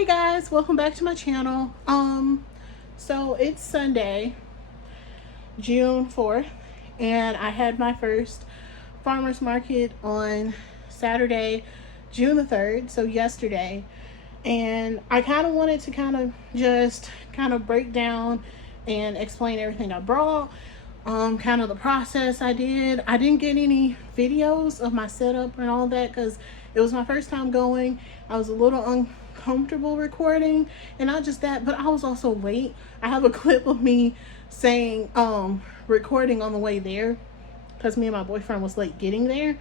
Hey guys, welcome back to my channel. So it's Sunday, June 4th, and I had my first farmers market on Saturday, June the 3rd, so yesterday. And I kind of wanted to just break down and explain everything I brought, kind of the process I did. I didn't get any videos of my setup and all that because it was my first time going. I was a little uncomfortable recording, and not just that, but I was also late. I have a clip of me saying recording on the way there because me and my boyfriend was late getting there.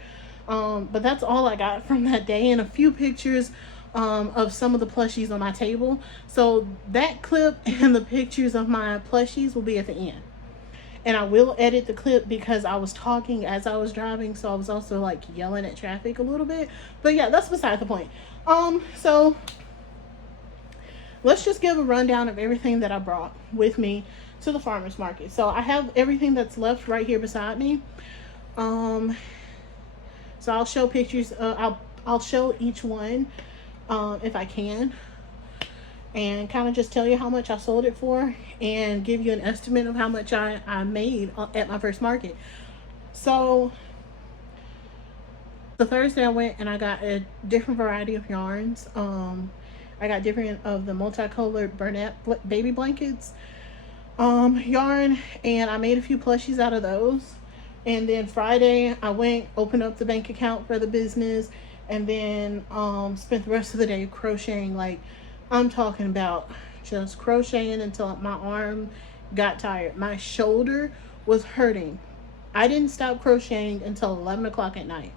But that's all I got from that day, and a few pictures of some of the plushies on my table. So that clip and the pictures of my plushies will be at the end. And I will edit the clip because I was talking as I was driving, so I was also like yelling at traffic a little bit. But yeah, that's beside the point. So let's just give a rundown of everything that I brought with me to the farmers market. So I have everything that's left right here beside me. So I'll show pictures. I'll show each one if I can, and kind of just tell you how much I sold it for and give you an estimate of how much I made at my first market. So the Thursday I went and I got a different variety of yarns. I got different of the multicolored Burnett baby blankets yarn, and I made a few plushies out of those. And then Friday I went, opened up the bank account for the business, and then spent the rest of the day crocheting. Like, I'm talking about just crocheting until my arm got tired. My shoulder was hurting. I didn't stop crocheting until 11 o'clock at night.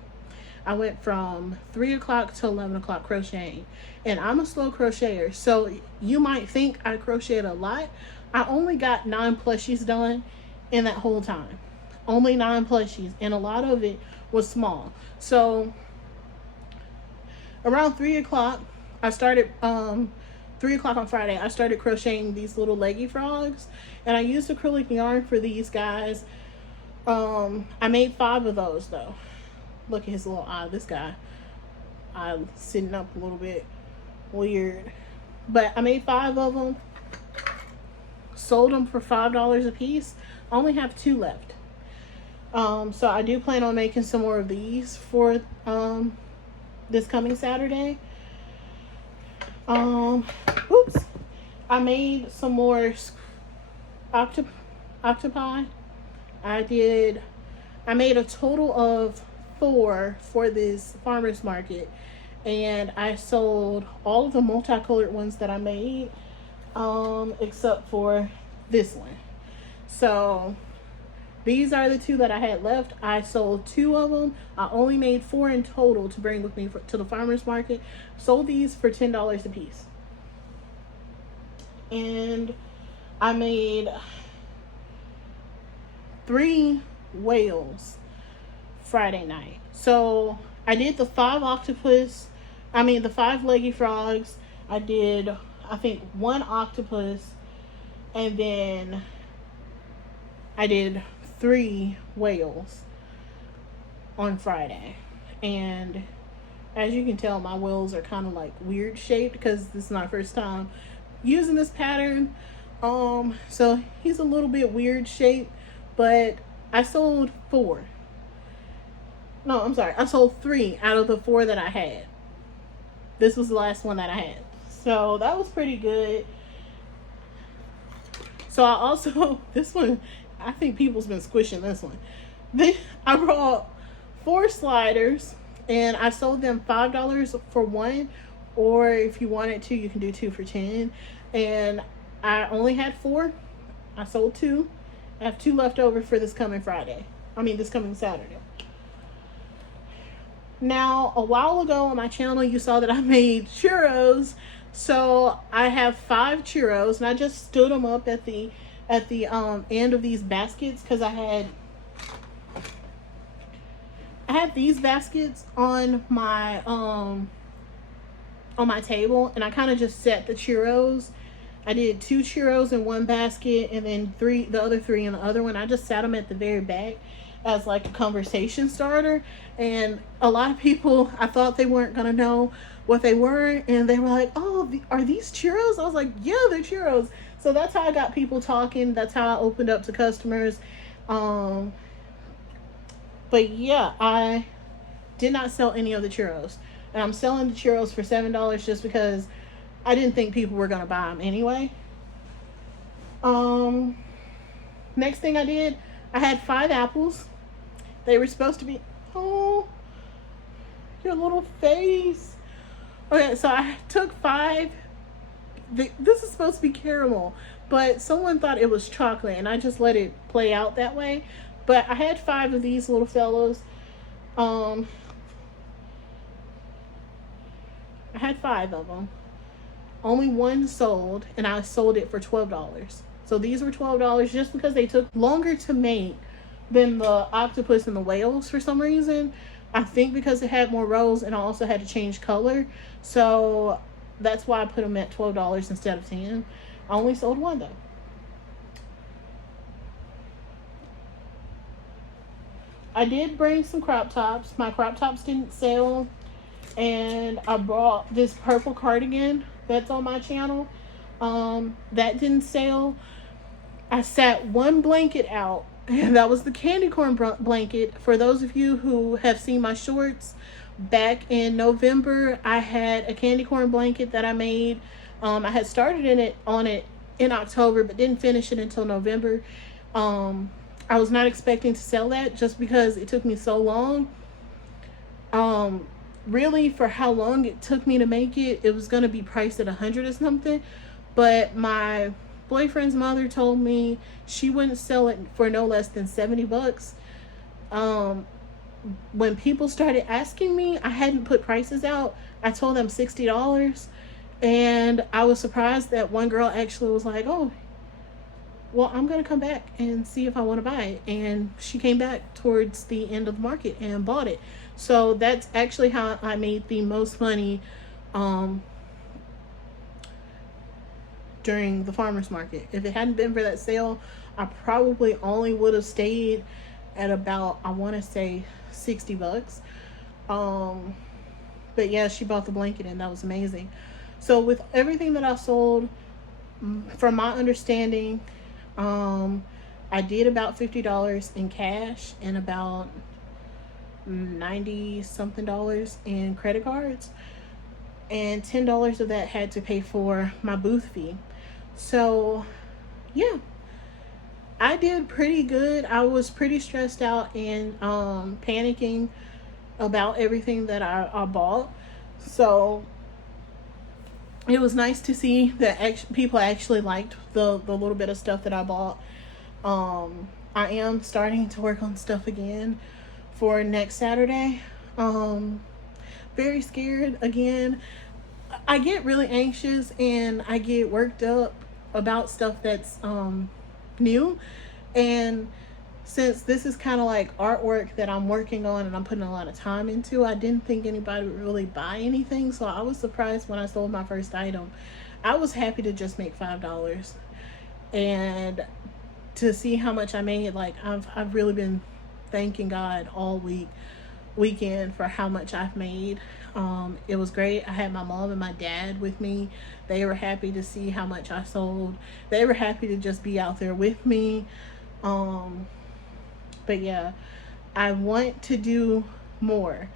I went from 3 o'clock to 11 o'clock crocheting. And I'm a slow crocheter, so you might think I crocheted a lot. I only got 9 plushies done in that whole time. Only 9 plushies, and a lot of it was small. So around 3 o'clock, I started 3 o'clock on Friday, I started crocheting these little leggy frogs, and I used acrylic yarn for these guys. I made 5 of those though. Look at his little eye. This guy, I'm sitting up a little bit weird, but I made 5 of them, sold them for $5 a piece. I only have 2 left. So I do plan on making some more of these for this coming Saturday. Oops. I made some more octopi. I made a total of 4 for this farmers market, and I sold all of the multicolored ones that I made, except for this one. So these are the 2 that I had left. I sold 2 of them. I only made 4 in total to bring with me to the farmers market. Sold these for $10 a piece. And I made 3 whales Friday night. So I did the 5 the 5 leggy frogs. I did, I think, 1 octopus, and then I did 3 whales on Friday. And as you can tell, my whales are kind of like weird shaped because this is my first time using this pattern. So he's a little bit weird shaped, but I sold 4. No, I'm sorry. I sold 3 out of the 4 that I had. This was the last one that I had. So that was pretty good. So I also, this one, I think people's been squishing this one. I brought 4 sliders, and I sold them $5 for 1, or if you wanted to, you can do 2 for 10. And I only had 4. I sold 2. I have 2 left over for this coming Saturday. Now, a while ago on my channel, you saw that I made churros. So I have 5 churros, and I just stood them up at the end of these baskets because I had these baskets on my table, and I kind of just set the churros. I did 2 churros in one basket, and then the other 3 in the other one. I just sat them at the very back as like a conversation starter, and a lot of people, I thought they weren't gonna know what they were, and they were like, oh, oh, are these churros? I was like, yeah, they're churros. So that's how I got people talking. That's how I opened up to customers. Um, but yeah, I did not sell any of the churros. And I'm selling the churros for $7 just because I didn't think people were going to buy them anyway. Um, Next thing I did, I had 5 apples. They were supposed to be, oh, your little face. Okay, so I took 5. This is supposed to be caramel, but someone thought it was chocolate, and I just let it play out that way. But I had 5 of these little fellows. Um, I had 5 of them. Only one sold, and I sold it for $12. So these were $12 just because they took longer to make than the octopus and the whales for some reason. I think because it had more rows, and I also had to change color. So that's why I put them at $12 instead of 10. I only sold one though. I did bring some crop tops. My crop tops didn't sell, and I brought this purple cardigan that's on my channel. That didn't sell. I sat one blanket out, and that was the candy corn blanket. For those of you who have seen my shorts, back in November, I had a candy corn blanket that I made. I had started on it in October, but didn't finish it until November. I was not expecting to sell that just because it took me so long. Really, for how long it took me to make it, it was going to be priced at 100 or something. But my boyfriend's mother told me she wouldn't sell it for no less than $70. When people started asking me, I hadn't put prices out. I told them $60. And I was surprised that one girl actually was like, oh, well, I'm going to come back and see if I want to buy it. And she came back towards the end of the market and bought it. So that's actually how I made the most money during the farmer's market. If it hadn't been for that sale, I probably only would have stayed at about, I want to say, $60. But yeah, she bought the blanket, and that was amazing. So with everything that I sold, from my understanding, I did about $50 in cash and about 90 something dollars in credit cards, and $10 of that had to pay for my booth fee. So yeah, I did pretty good. I was pretty stressed out and panicking about everything that I bought. So it was nice to see that people actually liked the little bit of stuff that I bought. I am starting to work on stuff again for next Saturday. Very scared again. I get really anxious and I get worked up about stuff that's new. And since this is kind of like artwork that I'm working on and I'm putting a lot of time into, I didn't think anybody would really buy anything. So I was surprised when I sold my first item. I was happy to just make $5. And to see how much I made, like I've really been thanking God all weekend for how much I've made. It was great. I had my mom and my dad with me. They were happy to see how much I sold. They were happy to just be out there with me. But yeah, I want to do more.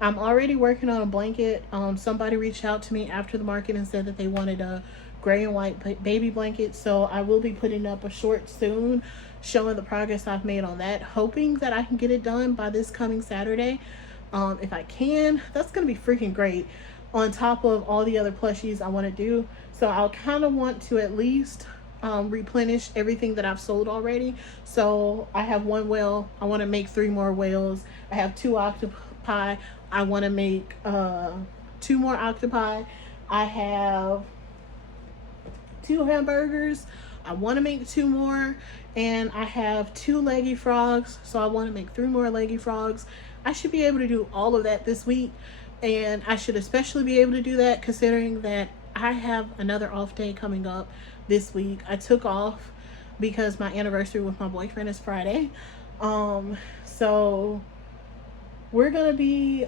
I'm already working on a blanket. Somebody reached out to me after the market and said that they wanted a gray and white baby blanket. So I will be putting up a short soon showing the progress I've made on that, hoping that I can get it done by this coming Saturday. If I can, that's going to be freaking great on top of all the other plushies I want to do. So I'll kind of want to at least replenish everything that I've sold already. So I have one whale. I want to make 3 more whales. I have 2 octopi. I want to make 2 more octopi. I have 2 hamburgers. I want to make 2 more. And I have 2 leggy frogs. So I want to make 3 more leggy frogs. I should be able to do all of that this week. And I should especially be able to do that considering that I have another off day coming up this week. I took off because my anniversary with my boyfriend is Friday. So we're gonna be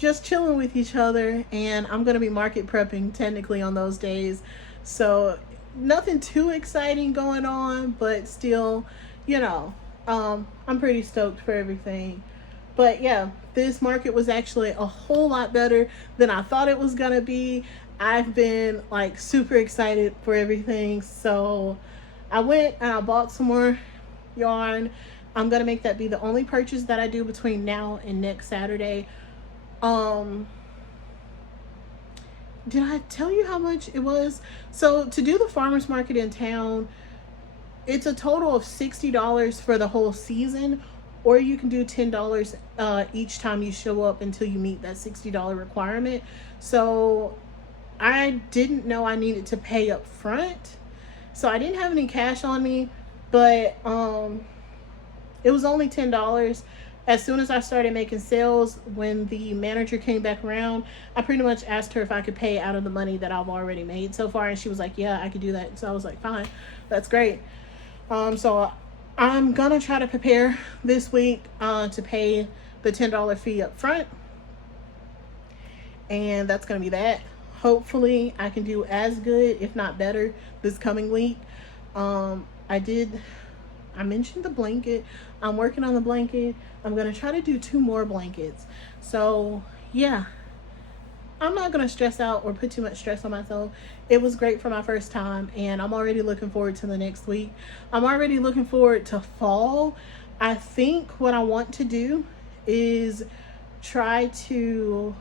just chilling with each other. And I'm going to be market prepping technically on those days. So nothing too exciting going on, but still, you know, I'm pretty stoked for everything. But yeah, this market was actually a whole lot better than I thought it was going to be. I've been like super excited for everything. So I went and I bought some more yarn. I'm going to make that be the only purchase that I do between now and next Saturday. Did I tell you how much it was? So to do the farmers market in town, it's a total of $60 for the whole season, or you can do $10 each time you show up until you meet that $60 requirement. So I didn't know I needed to pay up front, so I didn't have any cash on me, but it was only $10. As soon as I started making sales, when the manager came back around, I pretty much asked her if I could pay out of the money that I've already made so far, and she was like, yeah, I could do that. So I was like, fine, that's great. So I'm gonna try to prepare this week to pay the $10 fee up front, and that's gonna be that. Hopefully I can do as good, if not better, this coming week. I mentioned the blanket. I'm working on the blanket. I'm gonna try to do 2 more blankets. So yeah, I'm not gonna stress out or put too much stress on myself. It was great for my first time, and I'm already looking forward to the next week. I'm already looking forward to fall. I think what I want to do is try to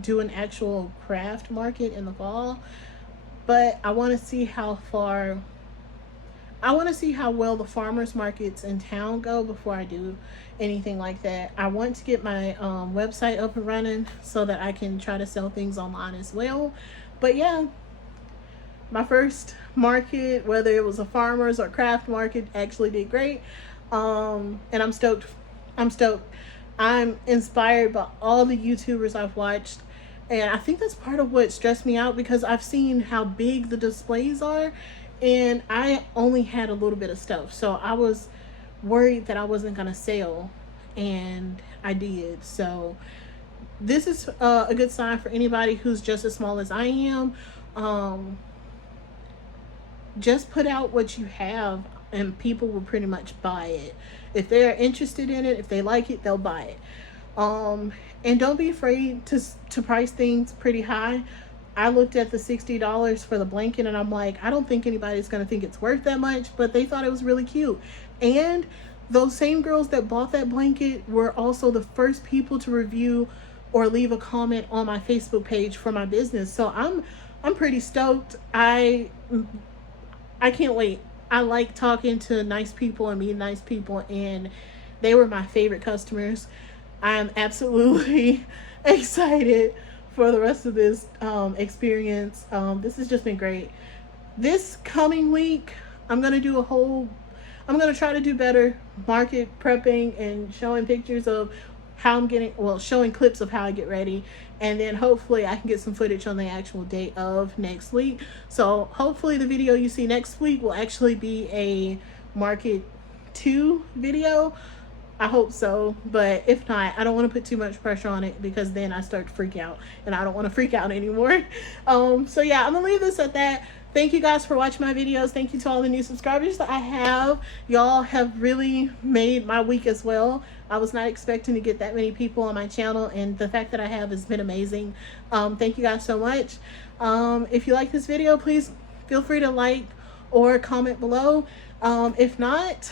do an actual craft market in the fall, but I want to see how well the farmers markets in town go before I do anything like that. I want to get my website up and running so that I can try to sell things online as well. But yeah, my first market, whether it was a farmers or craft market, actually did great. And I'm stoked. I'm inspired by all the YouTubers I've watched, and I think that's part of what stressed me out, because I've seen how big the displays are, and I only had a little bit of stuff, so I was worried that I wasn't gonna sell, and I did. So this is a good sign for anybody who's just as small as I am. Just put out what you have, and people will pretty much buy it. If they're interested in it, if they like it, they'll buy it. And don't be afraid to price things pretty high. I looked at the $60 for the blanket, and I'm like, I don't think anybody's gonna think it's worth that much, but they thought it was really cute. And those same girls that bought that blanket were also the first people to review or leave a comment on my Facebook page for my business. So I'm pretty stoked. I can't wait. I like talking to nice people and meeting nice people, and they were my favorite customers. I'm absolutely excited for the rest of this experience. This has just been great. This coming week, I'm gonna try to do better market prepping and showing pictures of how I'm getting, showing clips of how I get ready, and then hopefully I can get some footage on the actual day of next week. So hopefully the video you see next week will actually be a market 2 video. I hope so, but if not, I don't want to put too much pressure on it, because then I start to freak out, and I don't want to freak out anymore. So yeah, I'm gonna leave this at that. Thank you guys for watching my videos. Thank you to all the new subscribers that I have. Y'all have really made my week as well. I was not expecting to get that many people on my channel, and the fact that I have has been amazing. Thank you guys so much. If you like this video, please feel free to like or comment below. If not,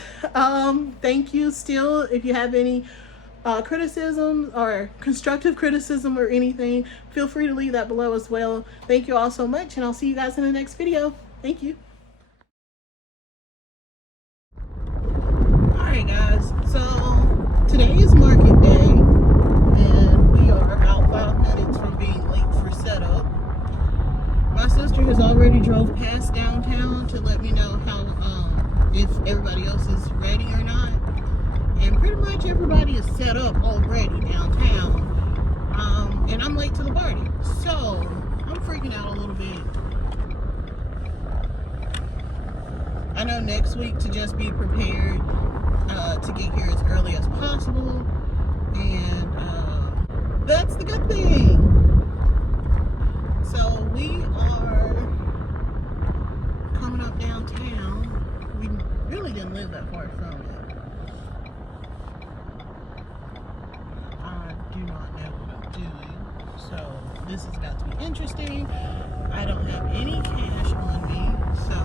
thank you still. If you have any criticism or constructive criticism or anything, feel free to leave that below as well. Thank you all so much, and I'll see you guys in the next video. Thank you. Alright guys, so today is market day, and we are about 5 minutes from being late for setup. My sister has already drove past downtown to let me know how if everybody else is ready or not, and pretty much everybody is set up already downtown, and I'm late to the party, so I'm freaking out a little bit. I know next week to just be prepared to get here as early as possible, and That's the good thing. So we are coming up downtown. We really didn't live that far from it. I do not know what I'm doing. So this is about to be interesting. I don't have any cash on me, so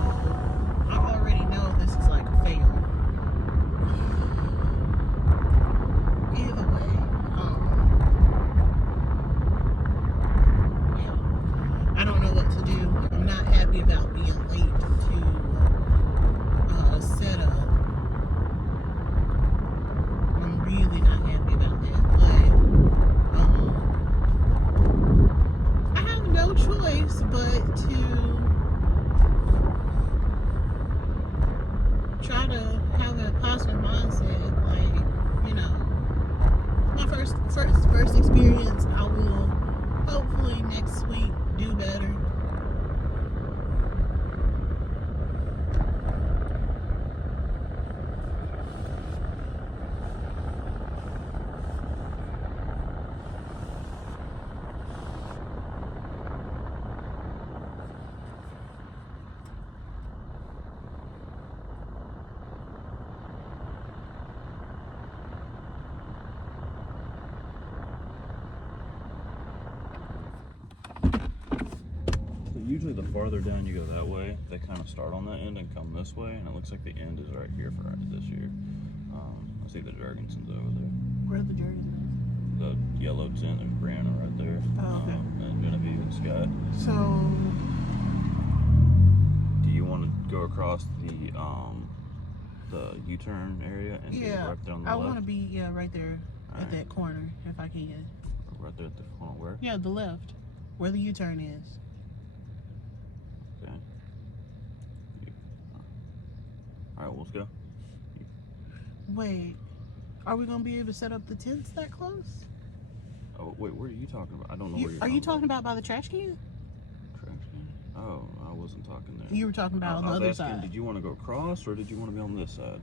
I already know this is like a fail. Either way, yeah, I don't know what to do. I'm not happy about being late to set up. I'm really not happy about that, but I have no choice but to try to have a positive mindset. Like, you know, my first experience, I will hopefully next week do better. Usually the farther down you go that way, they kind of start on that end and come this way, and it looks like the end is right here for this year. I see the Jurgensens over there. Where are the Jurgensens? The yellow tent, there's Brianna right there. Oh, okay. And Genevieve and Scott. So, do you want to go across the U-turn area and be right there on the left? I want to be right there at that corner if I can. Right there at the corner where? Yeah, the left, where the U-turn is. Okay. All right, well, let's go. Wait, are we gonna be able to set up the tents that close? Oh wait, what are you talking about? I don't know where you're. Are you talking about by the trash can? Trash can? Oh, I wasn't talking there. You were talking about on the other side. Did you want to go across or did you want to be on this side?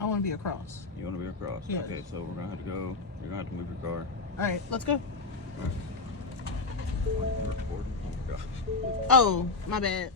I want to be across. You want to be across? Yes. Okay, so we're gonna have to go. You're gonna have to move your car. All right, let's go. All right. We're recording. Oh my gosh. Oh, my bad.